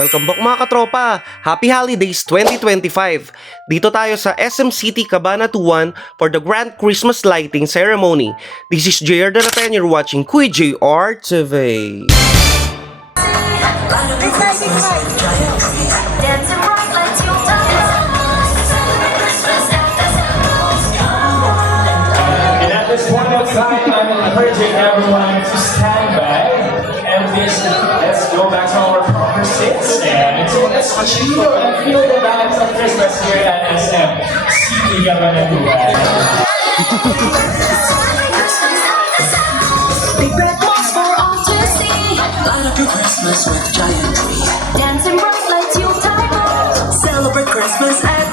Welcome back mga katropa! Happy Holidays 2025! Dito tayo sa SM City Cabana 21 for the Grand Christmas Lighting Ceremony. This is JR Daraten, you're watching Kuy JR TV. Big red for all to see. Light up your Christmas with giant tree. Dancing bright lights, you'll Celebrate Christmas at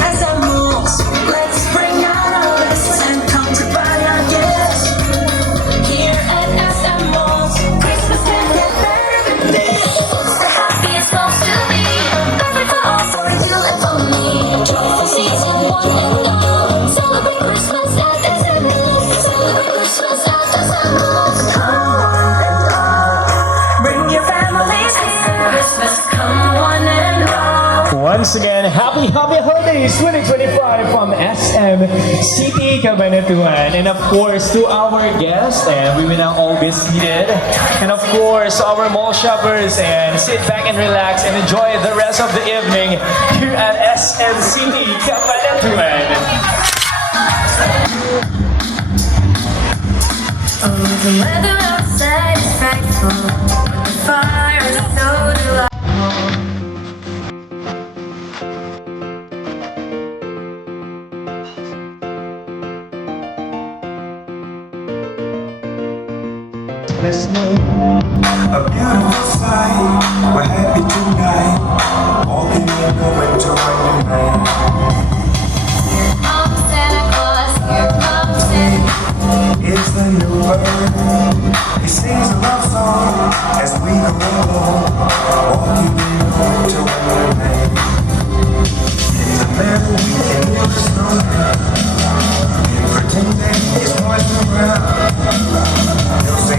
Once again, happy, happy holidays 2025 from SM City Cabanatuan. And of course, to our guests, and we will now all be seated. And of course, our mall shoppers, and sit back and relax and enjoy the rest of the evening here at SM City Cabanatuan. Oh, the weather outside is frightful. The fire is so delightful. A beautiful sight. We're happy tonight. Walking in the winter wonderland. Here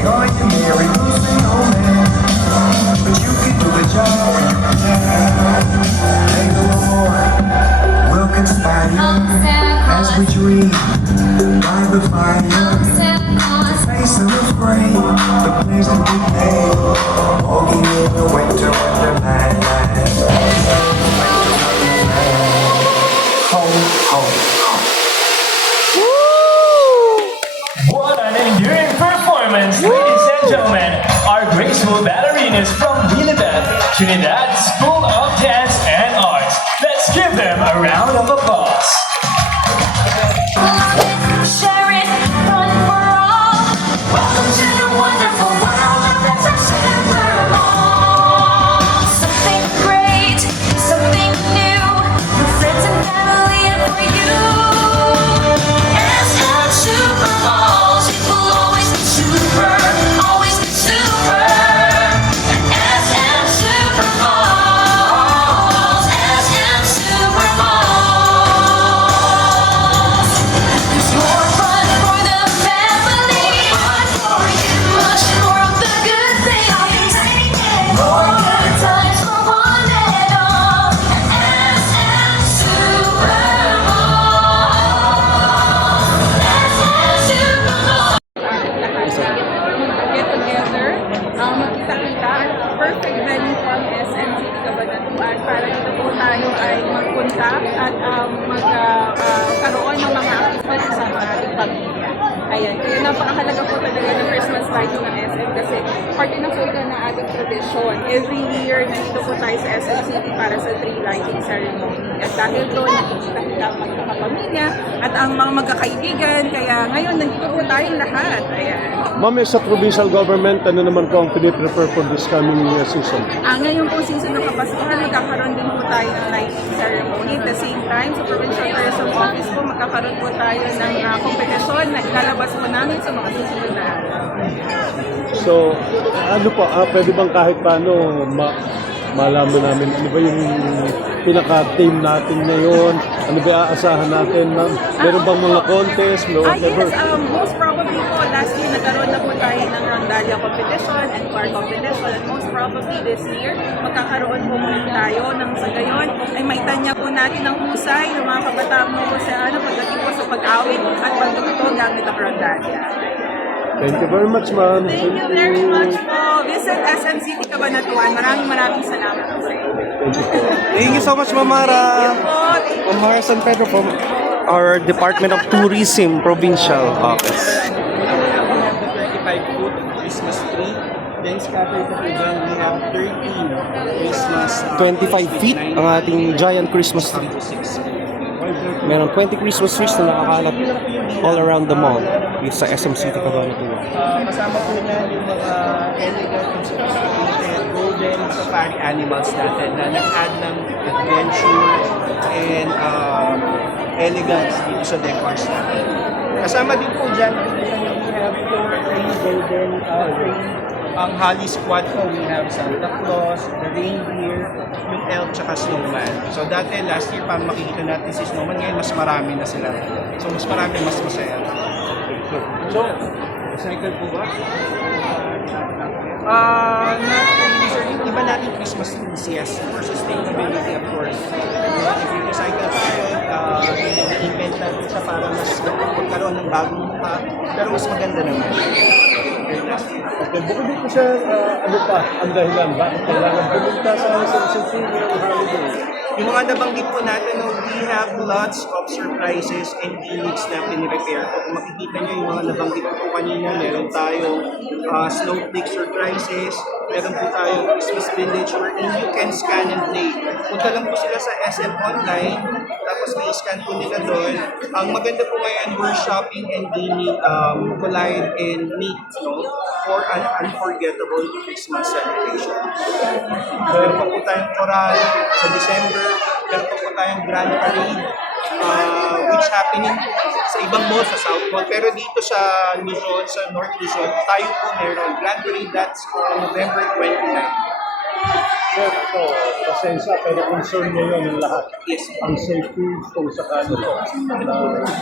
going to marry perfect venue ang SM City Cabanatuan para dito po tayo ay magpunta at um, magkaroon ng mga activities sa ating pamilya. Ayan, kaya napakahalaga po talaga ng Christmas lighting ng SM kasi parte na po ito ng ating tradisyon. Every year, nandito po tayo sa SM para sa tree lighting ceremony. At dahil doon, nakikita-kita ang magkakapamilya at ang mga magkakaibigan. Kaya ngayon, nandito po tayong lahat. Ayan. Ma'am, sa provincial government, ano naman po ang piniprepare for this coming uh, season? Ah, ngayon po season ng Kapaskuhan, magkakaroon din po tayo ng lighting ceremony. At the same time, sa Provincial Tourism Office po, magkakaroon po tayo ng uh, kompetisyon na ilalabas po namin sa mga susunod na araw. So, ano po, ah, pwede bang kahit paano ma malaman namin ano ba yung pinaka-team natin ngayon? Ano ba aasahan natin, ma'am? Meron bang mga contest, Ah, whatever? yes, um, most probably po, lastly, nagkaroon na po tayo ng Rondalia competition and choir competition and most probably this year, magkakaroon po muli tayo ng sa gayon ay may tanya po natin ang husay ng mga kabataan mo po sa ano, pagdating po sa pag-awit at pagtutugtog gamit ang Rondalia. Thank you very much, ma'am. Thank you very much po. Visit SM City Cabanatuan. Maraming maraming salamat po sa inyo. Thank you so much, Ma'am Thank Mara. you po. Thank you. Ma'am Mara San Pedro from our Department of Tourism Provincial Office. We have the 35 foot Christmas tree. Then scattered po dyan, we have 13 Christmas. uh, 25 feet ang ating giant Christmas tree. to 6 feet. Meron 20 Christmas trees na nakakalat all around the mall dito sa SM City Cabanatuan. Uh, kasama po niyan yung mga elegant golden safari animals natin na nag-add ng adventure and um, elegance dito sa decors natin. Kasama din po dyan, we have four golden uh, ang Holly Squad po, we have Santa Claus, the reindeer, yung elf, tsaka snowman. So dati, last year, pa makikita natin si snowman, ngayon mas marami na sila. So mas marami, mas masaya. So, cycle po ba? Ah, not sir. Yung iba natin Christmas trees, yes. For sustainability, of course. If you recycle tayo, uh, invent natin siya para mas magkaroon ng bagong mukha. Pero mas maganda naman. Bukod dito sa ah, ano pa, ang dahilan, bakit kailangan pumunta sa City ngayong holiday? Yung mga nabanggit po natin, no, we have lots of surprises and gimmicks na pinrepair po. Kung makikita nyo yung mga nabanggit po kanina, meron tayong uh, snowflake surprises, meron po tayong Christmas Village wherein you can scan and play. Punta lang po sila sa SM Online, tapos may scan po nila doon. Ang maganda po ngayon, we're shopping and gaming um, collide and meet no, for an unforgettable Christmas celebration. Meron pa po tayong choral sa December. Meron pa po tayong Grand Parade uh, which happening sa ibang mall sa South Mall. Pero dito sa Luzon, sa North Luzon, tayo po meron. Grand Parade, that's on November 29. Sir, ito, pasensya, pero concern niyo yun yung lahat. Yes. Ang safety kung sakali po. Na,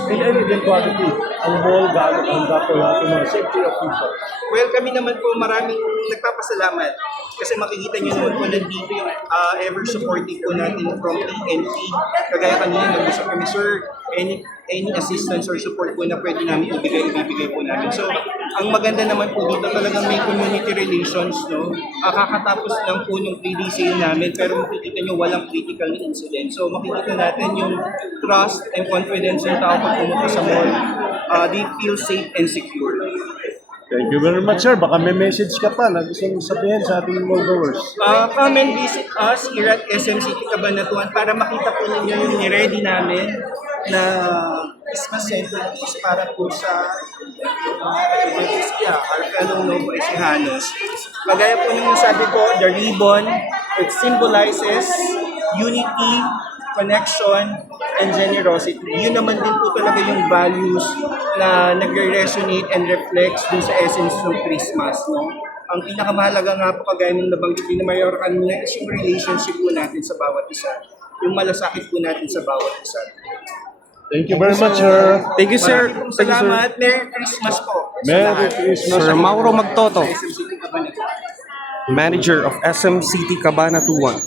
in any eventuality, ang mall gaano handa po yung ating mga safety officials. Well, kami naman po maraming nagpapasalamat kasi makikita niyo naman po nandito yung uh, ever supporting po natin from PNP. Kagaya kanina, nag-usap kami, sir, any any assistance or support po na pwede namin ibigay, ibibigay po namin. So, ang maganda naman po dito talagang may community relations, no? Uh, kakatapos lang po yung 3D sale namin, pero makikita nyo walang critical incident. So, makikita natin yung trust and confidence ng tao pag pumunta sa mall. Uh, they feel safe and secure. Thank you very much, sir. Baka may message ka pa na gusto mong sabihin sa ating mall-goers. Uh, come and visit us here at SM City Cabanatuan para makita po ninyo yung ni-ready namin na Christmas centerpiece para po sa uh, our fellow Novo Ecijanos. Kagaya po nung sabi ko, the ribbon, it symbolizes unity, connection, and generosity. Yun naman din po talaga yung values na nagre-resonate and reflects dun sa essence ng Christmas. No? Ang pinakamahalaga nga po kagaya ng nabanggit ni Mayor kanina is yung relationship po natin sa bawat isa. Yung malasakit po natin sa bawat isa. Thank you very much, sir. Thank you, sir. Maraming Thank you, sir. salamat. Merry Christmas po. Merry. Christmas. Sir Mauro Magtoto, Cabanatuan. manager of SM City Cabanatuan.